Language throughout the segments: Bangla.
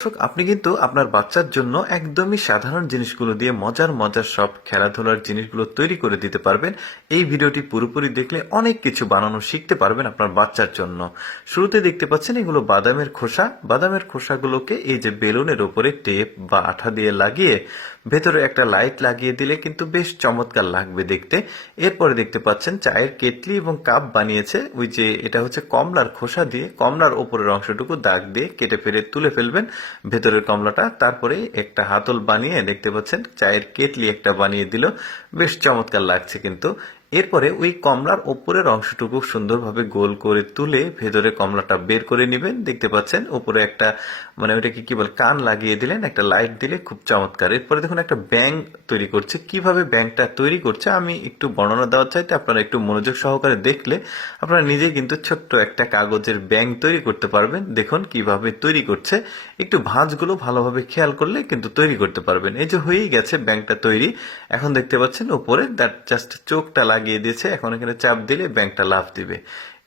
আপনি কিন্তু আপনার বাচ্চার জন্য একদমই সাধারণ জিনিসগুলো দিয়ে মজার মজার সব খেলাধুলার জিনিসগুলো তৈরি করে দিতে পারবেন। এই ভিডিওটি পুরোপুরি দেখলে অনেক কিছু বানানো শিখতে পারবেন আপনার বাচ্চার জন্য। শুরুতে দেখতে পাচ্ছেন এগুলো বাদামের খোসা। বাদামের খোসাগুলোকে এই যে বেলুনের ওপরে টেপ বা আঠা দিয়ে লাগিয়ে ভেতরে একটা লাইট লাগিয়ে দিলে কিন্তু বেশ চমৎকার লাগবে দেখতে। এরপরে দেখতে পাচ্ছেন চায়ের কেটলি এবং কাপ বানিয়েছে। ওই যে এটা হচ্ছে কমলার খোসা দিয়ে, কমলার ওপরের অংশটুকু দাগ দিয়ে কেটে ফেলে তুলে ফেলবেন ভেতরের কমলাটা। তারপরে একটা হাতল বানিয়ে দেখতে পাচ্ছেন চায়ের কেটলি একটা বানিয়ে দিল, বেশ চমৎকার লাগছে কিন্তু। এরপরে ওই কমলার ওপরের অংশটুকু সুন্দরভাবে গোল করে তুলে ভেতরে কমলাটা বের করে নেবেন। দেখতে পাচ্ছেন উপরে একটা মানে ওইটাকে কি বলে কান লাগিয়ে দিলেন, একটা লাইট দিলে, খুব চমৎকার। এরপরে দেখুন একটা ব্যাঙ তৈরি করছে। কিভাবে ব্যাঙটা তৈরি করছে আমি একটু বর্ণনা দেওয়ার চাইতে আপনারা একটু মনোযোগ সহকারে দেখলে আপনারা নিজে কিন্তু ছোট্ট একটা কাগজের ব্যাঙ তৈরি করতে পারবেন। দেখুন কিভাবে তৈরি করছে, একটু ভাঁজগুলো ভালোভাবে খেয়াল করলে কিন্তু তৈরি করতে পারবেন। এই যে হয়েই গেছে ব্যাঙটা তৈরি। এখন দেখতে পাচ্ছেন উপরে দ্যাট জাস্ট চোখটা লাগিয়ে দিয়েছে, এখন এখানে চাপ দিলে ব্যাঙটা লাফ দিবে।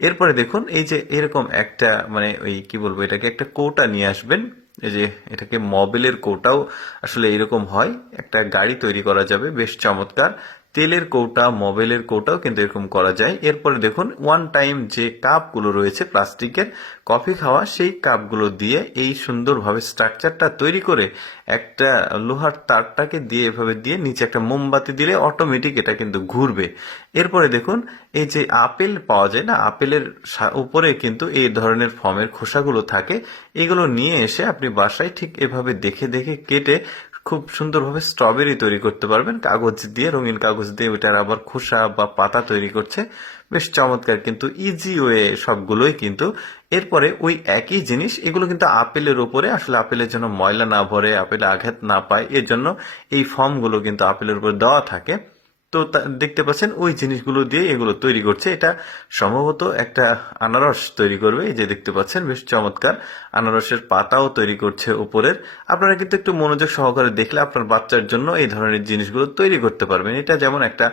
এরপরে দেখুন এই যে এরকম একটা মানে ওই কি বলবো এটাকে একটা কৌটা নিয়ে আসবেন। এই যে এটাকে মবিলের কৌটাও আসলে এরকম হয়, একটা গাড়ি তৈরি করা যাবে, বেশ চমৎকার। তেলের কৌটা, মোবাইলের কৌটাও কিন্তু এরকম করা যায়। এরপরে দেখুন ওয়ান টাইম যে কাপগুলো রয়েছে প্লাস্টিকের কফি খাওয়া, সেই কাপগুলো দিয়ে এই সুন্দরভাবে স্ট্রাকচারটা তৈরি করে একটা লোহার তারটাকে দিয়ে এভাবে দিয়ে নিচে একটা মোমবাতি দিলে অটোমেটিক এটা কিন্তু ঘুরবে। এরপরে দেখুন এই যে আপেল পাওয়া যায় না, আপেলের উপরে কিন্তু এই ধরনের ফর্মের খোসাগুলো থাকে। এগুলো নিয়ে এসে আপনি বাসায় ঠিক এভাবে দেখে দেখে কেটে খুব সুন্দরভাবে স্ট্রবেরি তৈরি করতে পারবেন কাগজ দিয়ে, রঙিন কাগজ দিয়ে ওইটার আবার খোসা বা পাতা তৈরি করছে, বেশ চমৎকার কিন্তু ইজি ওয়ে সবগুলোই কিন্তু। এরপরে ওই একই জিনিস এগুলো কিন্তু আপেলের উপরে, আসলে আপেলের জন্য ময়লা না ভরে, আপেলে আঘাত না পায়, এর জন্য এই ফর্মগুলো কিন্তু আপেলের উপরে দেওয়া থাকে। তো দেখতে পাচ্ছেন ওই জিনিসগুলো দিয়ে এগুলো তৈরি করছে। এটা সম্ভবত একটা আনারস তৈরি করবে। এই যে দেখতে পাচ্ছেন বেশ চমৎকার আনারসের পাতাও তৈরি করছে উপরের। আপনারা কিন্তু একটু মনোযোগ সহকারে দেখলে আপনার বাচ্চার জন্য এই ধরনের জিনিসগুলো তৈরি করতে পারবেন। এটা যেমন একটা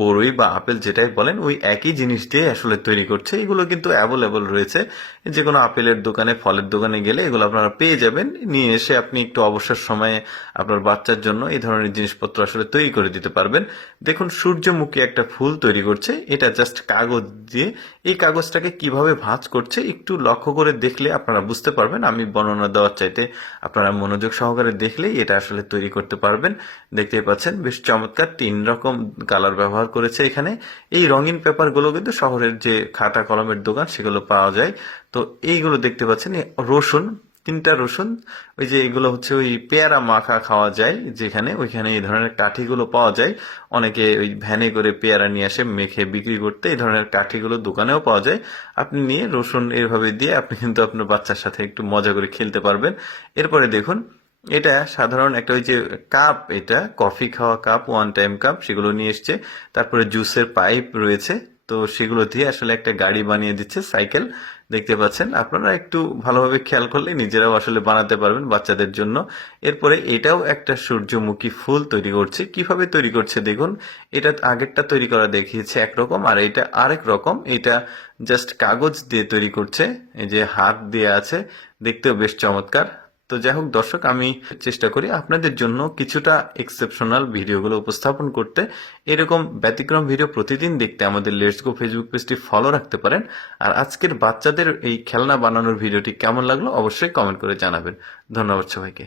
বড়ই বা আপেল যেটাই বলেন ওই একই জিনিস দিয়ে আসলে তৈরি করছে। এগুলো কিন্তু অ্যাভেলেবল রয়েছে যে কোনো আপেলের দোকানে, ফলের দোকানে গেলে এগুলো আপনারা পেয়ে যাবেন। নিয়ে এসে আপনি একটু অবসর সময়ে আপনার বাচ্চার জন্য এই ধরনের জিনিসপত্র আসলে তৈরি করে দিতে পারবেন। দেখুন সূর্যমুখী একটা ফুল তৈরি করছে, এটা জাস্ট কাগজ দিয়ে। এই কাগজটাকে কিভাবে ভাঁজ করছে একটু লক্ষ্য করে দেখলে আপনারা বুঝতে পারবেন। আমি বর্ণনা দেওয়ার চাইতে আপনারা মনোযোগ সহকারে দেখলেই এটা আসলে তৈরি করতে পারবেন। দেখতেই পাচ্ছেন বেশ চমৎকার 3 রকম কালার ব্যবহার করেছে এখানে। এই রঙিন পেপারগুলো কিন্তু শহরের যে খাতা কলমের দোকান সেগুলো পাওয়া যায়। তো এইগুলো দেখতে পাচ্ছেন রসুন, 3টা রসুন, ওই যে এগুলো হচ্ছে ওই পেয়ারা মাখা খাওয়া যায় যেখানে, ওইখানে এই ধরনের কাঠিগুলো পাওয়া যায়। অনেকে ওই ভ্যানে করে পেয়ারা নিয়ে আসে মেখে বিক্রি করতে, এই ধরনের কাঠিগুলো দোকানেও পাওয়া যায়। আপনি নিয়ে রসুন এভাবে দিয়ে আপনি কিন্তু আপনার বাচ্চার সাথে একটু মজা করে খেলতে পারবেন। এরপরে দেখুন এটা সাধারণ একটা ওই যে কাপ, এটা কফি খাওয়া কাপ, ওয়ান টাইম কাপ, সেগুলো নিয়ে এসছে। তারপরে জুসের পাইপ রয়েছে, তো সেগুলো দিয়ে আসলে একটা গাড়ি বানিয়ে দিচ্ছে, সাইকেল। দেখতে পাচ্ছেন আপনারা একটু ভালোভাবে খেয়াল করলে নিজেরাও আসলে বানাতে পারবেন বাচ্চাদের জন্য। এরপরে এটাও একটা সূর্যমুখী ফুল তৈরি করছে। কিভাবে তৈরি করছে দেখুন, এটা আগেরটা তৈরি করা দেখিয়েছে একরকম, আর এটা আরেক রকম। এটা জাস্ট কাগজ দিয়ে তৈরি করছে, এই যে হাত দিয়ে আছে, দেখতেও বেশ চমৎকার। তো যাই হোক দর্শক, আমি চেষ্টা করি আপনাদের জন্য কিছুটা এক্সেপশনাল ভিডিওগুলো উপস্থাপন করতে। এরকম ব্যতিক্রম ভিডিও প্রতিদিন দেখতে আমাদের লেটস গো ফেসবুক পেজটি ফলো রাখতে পারেন। আর আজকের বাচ্চাদের এই খেলনা বানানোর ভিডিওটি কেমন লাগলো অবশ্যই কমেন্ট করে জানাবেন। ধন্যবাদ সবাইকে।